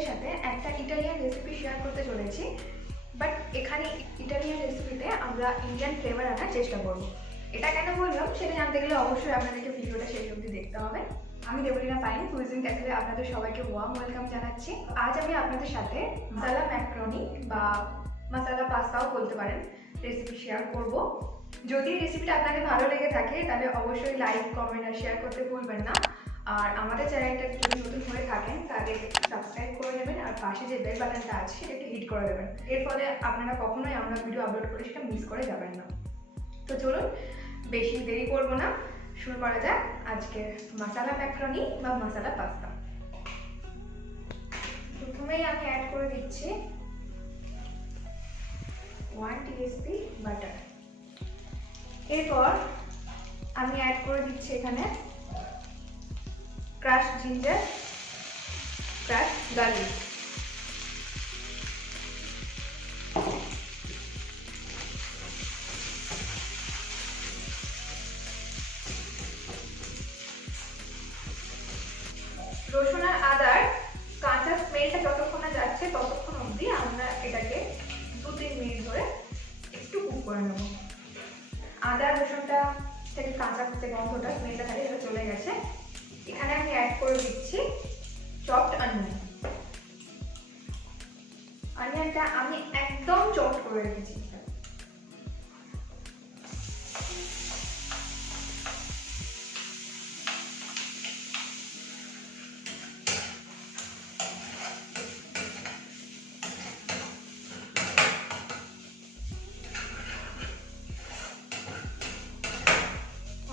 আপনাদের সাথে একটা ইটালিয়ান রেসিপি শেয়ার করতে চলেছি। বাট এখানে ইটালিয়ান রেসিপিতে আমরা ইন্ডিয়ান ফ্লেভার আনার চেষ্টা করব। এটা কেন বললাম সেটা জানতে গেলে অবশ্যই আপনাদেরকে ভিডিওটা শেষ অবধি দেখতে হবে। আমি দেবলীনা পাইন, কুইজিন ক্যাসেলে আপনাদের সবাইকে ওয়ার্ম ওয়েলকাম জানাচ্ছি। আজ আমি আপনাদের সাথে মাসালা ম্যাকারনি বা মাসালা পাস্তাও বলতে পারেন রেসিপি শেয়ার করব। যদি রেসিপিটা আপনাদের ভালো লেগে থাকে তাহলে অবশ্যই লাইক, কমেন্ট আর শেয়ার করতে ভুলবেন না। আর আমাদের চ্যানেলটা যদি নতুন হয়ে থাকেন তাহলে সাবস্ক্রাইব করে নেবেন আর পাশে যে বেল বাটনটা আছে সেটা একটু হিট করে দেবেন। এর ফলে আপনারা কখনোই আমরা ভিডিও আপলোড করে সেটা মিস করে যাবেন না। তো চলুন বেশি দেরি করব না, শুরু করা যাক আজকের মাসালা ম্যাকারনি বা মাসালা পাস্তা। প্রথমেই আমি অ্যাড করে দিচ্ছি 1 টিস্পুন বাটার। এরপর আমি অ্যাড করে দিচ্ছি এখানে ক্রাশ জিঞ্জার, ক্রাশ গার্লিক, রসুন আর আদার কাঁচা স্মেলটা যতক্ষণ না যাচ্ছে ততক্ষণ অবধি আমরা এটাকে 2-3 মিনিট ধরে একটু কুক করে নেব। আদা রসুনটা থেকে কাঁচা যে গন্ধটা স্মেলটা থাকে সেটা চলে গেছে। এখানে আমি অ্যাড করে দিচ্ছি চপড অনিয়ন। অনিয়নটা আমি একদম চপ করে রেখেছি।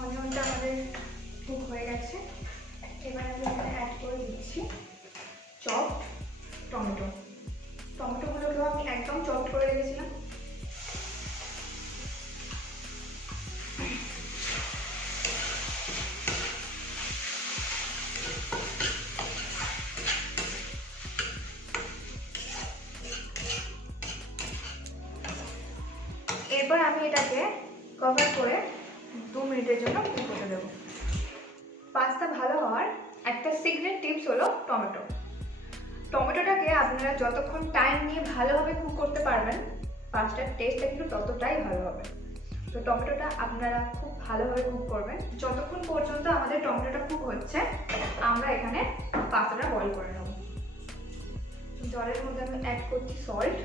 অনিয়নটা আমাদের কুক হয়ে গেছে। এবার আমি এখানে অ্যাড করে দিচ্ছি চপড টমেটো। টমেটোগুলোকেও আমি একদম চপ করে রেখেছিলাম। এরপর আমি এটাকে কভার করে 2 মিনিটের জন্য কুক করতে দেবো। পাস্তা ভালো হওয়ার একটা সিক্রেট টিপস হলো টমেটো। টমেটোটাকে আপনারা যতক্ষণ টাইম নিয়ে ভালোভাবে কুক করতে পারবেন পাস্তার টেস্টটা কিন্তু ততটাই ভালো হবে। তো টমেটোটা আপনারা খুব ভালোভাবে কুক করবেন। যতক্ষণ পর্যন্ত আমাদের টমেটোটা কুক হচ্ছে আমরা এখানে পাস্তাটা বয়েল করে নেব। জলের মধ্যে আমি অ্যাড করছি সল্ট।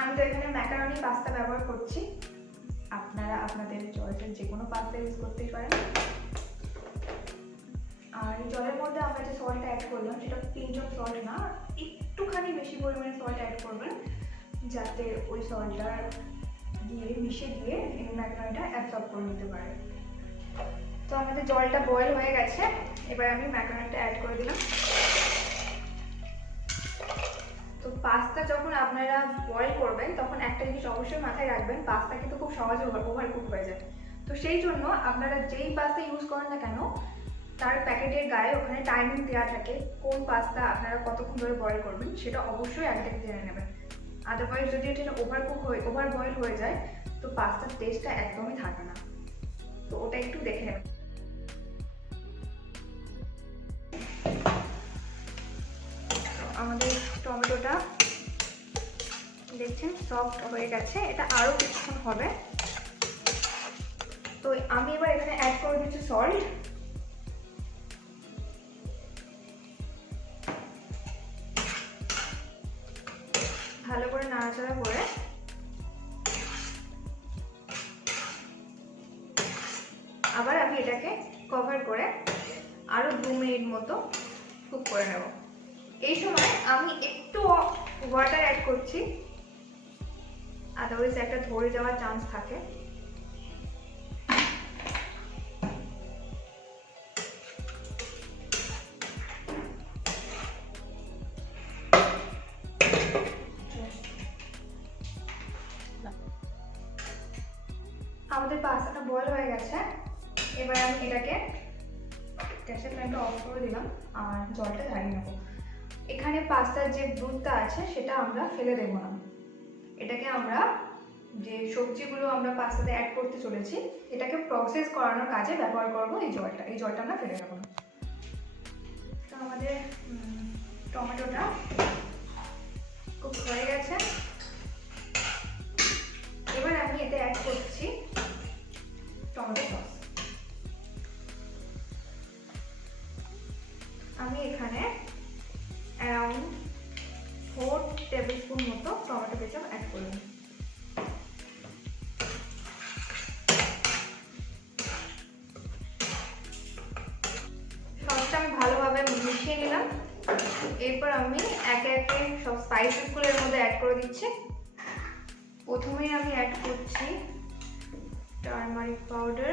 আমি তো এখানে ম্যাকারনি পাস্তা ব্যবহার করছি, আপনারা আপনাদের চয়েসের যে কোনো পাস্তা ইউজ করতেই পারেন। আর এই জলের মধ্যে আমরা যে সল্টটা অ্যাড করলাম সেটা পিঞ্চ অফ সল্ট না, একটুখানি বেশি পরিমাণে সল্ট অ্যাড করবেন যাতে ওই সল্টটা দিয়ে মিশে গিয়ে এই ম্যাকারনিটা অ্যাবসর্ব করে নিতে পারে। তো আমাদের জলটা বয়েল হয়ে গেছে। এবার আমি ম্যাকারনিটা অ্যাড করে দিলাম। তো পাস্তা যখন আপনারা বয়েল করবেন তখন একটা জিনিস অবশ্যই মাথায় রাখবেন, পাস্তা কিন্তু খুব সহজে ওভারকুক হয়ে যায়। তো সেই জন্য আপনারা যেই পাস্তা ইউজ করেন না কেন তার প্যাকেটের গায়ে ওখানে টাইমিং দেওয়া থাকে কোন পাস্তা আপনারা কতক্ষণ ধরে বয়েল করবেন, সেটা অবশ্যই আগে থেকে জেনে নেবেন। আদারওয়াইজ যদি এটা ওভার বয়েল হয়ে যায় তো পাস্তার টেস্টটা একদমই থাকে না। তো ওটা একটু দেখে নেবেন। আমাদের টমেটোটা দেখছেন সফট হয়ে গেছে, এটা আরও কিছুক্ষণ হবে। তো আমি এবার এখানে অ্যাড করে দিচ্ছি সল্ট। ভালো করে নাড়াচাড়া করে আবার আমি এটাকে কভার করে আরও 2 মিনিট মতো কুক করে নেব। এই সময় আমি একটু ওয়াটার অ্যাড করছি, আদারওয়াইজ একটা ধরে যাওয়ার চান্স থাকে। আমাদের পাস্তাটা বয়েল হয়ে গেছে। এবার আমি এটাকে গ্যাসের ফ্লেমটা অফ করে দিলাম আর জলটা ঝারিয়ে নেব। এখানে পাস্তার যে দুধটা আছে সেটা আমরা ফেলে দেবো না, এটাকে আমরা যে সবজিগুলো আমরা পাস্তাতে অ্যাড করতে চলেছি এটাকে প্রসেস করানোর কাজে ব্যবহার করব এই জলটা আমরা ফেলে দেবো। তো আমাদের টমেটোটা খুব হয়ে গেছে। এবার আমি এতে অ্যাড করছি টমেটো সস। আমি এখানে অ্যারাউন্ড 4 টেবিল স্পুন মতো টমেটো কেচাপ অ্যাড করলাম। সসটা আমি ভালোভাবে মিশিয়ে নিলাম। এরপর আমি একে একে সব স্পাইসেসগুলো এর মধ্যে অ্যাড করে দিচ্ছি। প্রথমেই আমি অ্যাড করছি turmeric powder,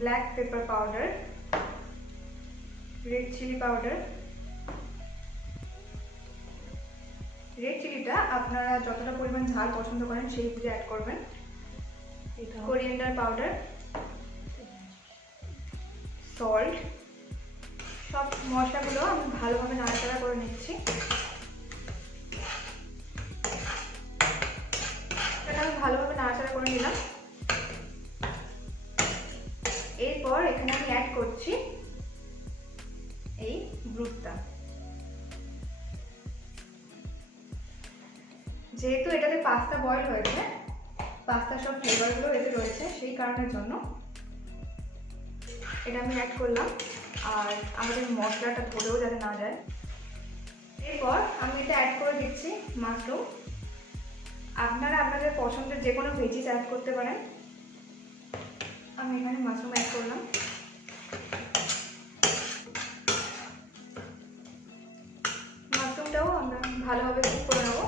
black pepper powder, red chilli powder. Red চিলিটা আপনারা যতটা পরিমাণ ঝাল পছন্দ করেন সেই বুঝে অ্যাড করবেন। Coriander powder, salt. সব মশলাগুলো আমি ভালোভাবে নাড়াচাড়া করে নিচ্ছি। এটা আমি ভালোভাবে নাড়াচাড়া করে নিলাম। এরপর এখানে আমি অ্যাড করছি এই ব্রুথটা। যেহেতু এটাতে পাস্তা বয়েল হয়েছে, পাস্তার সব ফ্লেভারগুলো এতে রয়েছে, সেই কারণের জন্য এটা আমি অ্যাড করলাম। আর আমাদের মশলাটা ধরেও যাতে না যায়। এরপর আমি এটা অ্যাড করে দিচ্ছি মাশরুম। আপনারা আপনাদের পছন্দের যে কোনো ভেজিস অ্যাড করতে পারেন। আমি এখানে মাশরুম অ্যাড করলাম। মাশরুমটাও আমরা ভালোভাবে কুক করে নেব।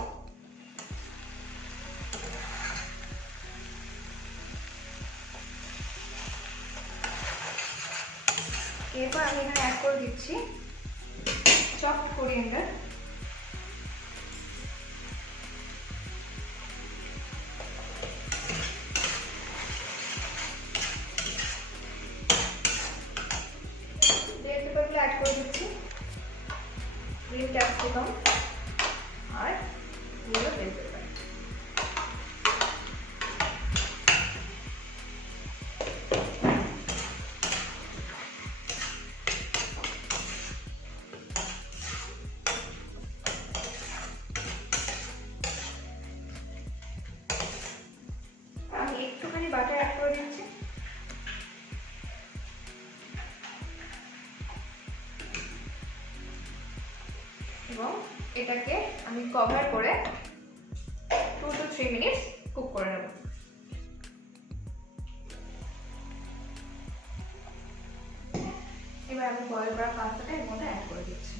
এরপর আমি এখানে অ্যাড করে দিচ্ছি চপড কোরিয়েন্ডার। রেড পেপারগুলো অ্যাড করে দিচ্ছি, গ্রিন ক্যাপসিকাম আর ইয়েলো বেল পেপার। আমি একটুখানি বাটার অ্যাড করে দিচ্ছি। এবং এটাকে আমি কভার করে 2 to 3 মিনিটস কুক করে নেব। এবার আমি বয়েল করা পাস্তাটা এর মধ্যে অ্যাড করে দিচ্ছি।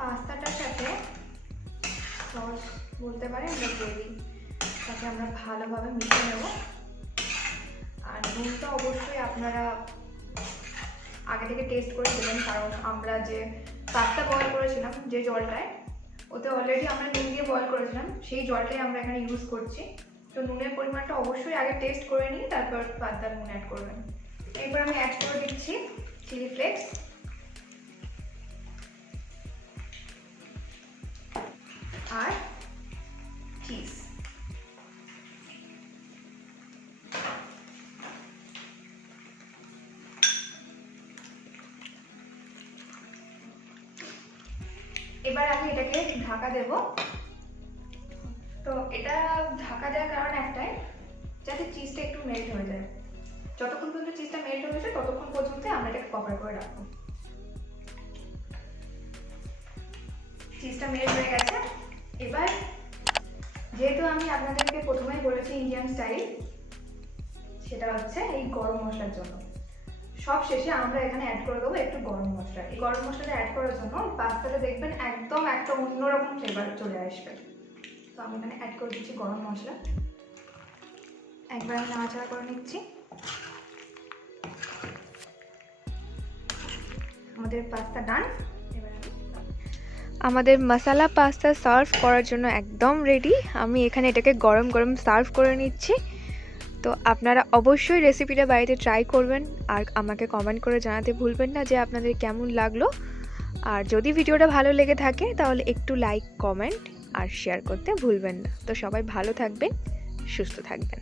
পাস্তাটার সাথে সস বলতে পারেন আমরা গ্রেভি তাকে আমরা ভালোভাবে মিশিয়ে নেব। আর নুনটা অবশ্যই আপনারা আগে থেকে টেস্ট করে দেবেন, কারণ আমরা যে পাস্তা বয়েল করেছিলাম যে জলটায়, ওতে অলরেডি আমরা নুন দিয়ে বয়েল করেছিলাম, সেই জলটাই আমরা এখানে ইউজ করছি। তো নুনের পরিমাণটা অবশ্যই আগে টেস্ট করে নিয়ে তারপর পাস্তার নুন অ্যাড করবেন। এরপর আমি অ্যাড করে দিচ্ছি চিলি ফ্লেক্স আর চিজ। এবার আমি এটাকে ঢাকা দেব। তো এটা ঢাকা দেওয়ার কারণ একটাই, যাতে চিজটা একটু মেল্ট হয়ে যায়। যতক্ষণ পর্যন্ত চিজটা মেল্ট হয়েছে ততক্ষণ পর্যন্ত আমরা এটাকে কভার করে রাখবো। চিজটা মেল্ট হয়ে গেছে। এবার যেহেতু আমি আপনাদেরকে প্রথমেই বলেছি ইন্ডিয়ান স্টাইল, সেটা হচ্ছে এই গরম মশলার জন্য সব শেষে আমরা এখানে অ্যাড করে দেবো একটু গরম মশলা। এই গরম মশলাটা অ্যাড করার জন্য পাস্তাটা দেখবেন একদম একটা অন্যরকম ফ্লেভার চলে আসবে। তো আমি এখানে অ্যাড করে দিচ্ছি গরম মশলা। একবার আমি নাড়াচাড়া করে নিচ্ছি। আমাদের পাস্তা ডান। আমাদের মশালা পাস্তা সার্ভ করার জন্য একদম রেডি। আমি এখানে এটাকে গরম গরম সার্ভ করে নিচ্ছি। তো আপনারা অবশ্যই রেসিপিটা বাড়িতে ট্রাই করবেন আর আমাকে কমেন্ট করে জানাতে ভুলবেন না যে আপনাদের কেমন লাগলো। আর যদি ভিডিওটা ভালো লেগে থাকে তাহলে একটু লাইক, কমেন্ট আর শেয়ার করতে ভুলবেন না। তো সবাই ভালো থাকবেন, সুস্থ থাকবেন।